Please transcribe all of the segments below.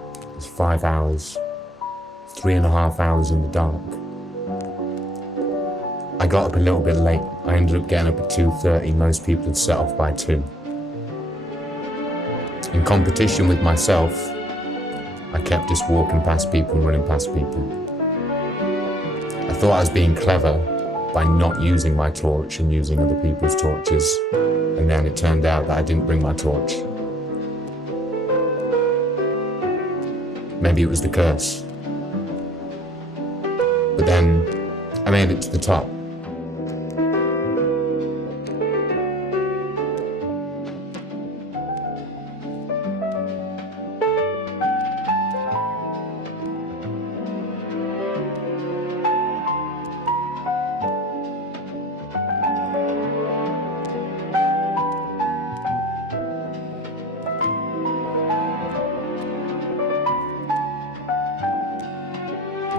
It was 5 hours, 3.5 hours in the dark. I got up a little bit late. I ended up getting up at 2:30. Most people had set off by 2. In competition with myself, I kept just walking past people and running past people. I thought I was being clever by not using my torch and using other people's torches, and then it turned out that I didn't bring my torch. Maybe it was the curse. But then I made it to the top.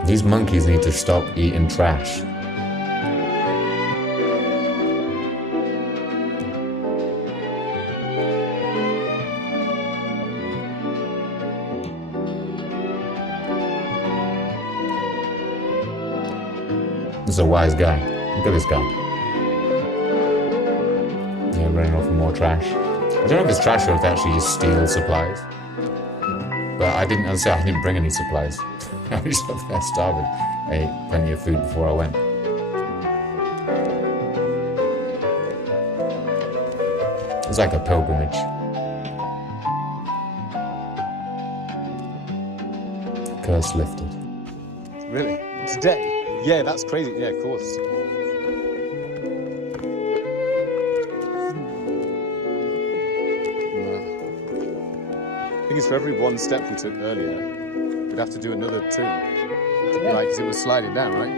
These monkeys need to stop eating trash. This is a wise guy. Look at this guy. Yeah, running off with more trash. I don't know if it's trash or if they actually just steal supplies. But I didn't bring any supplies. I was up there starving. I ate plenty of food before I went. It was like a pilgrimage. Curse lifted. Really? Today? Yeah, that's crazy. Yeah, of course. I think it's for every one step we took earlier, we'd have to do another 2. Like, 'cause it was sliding down, right?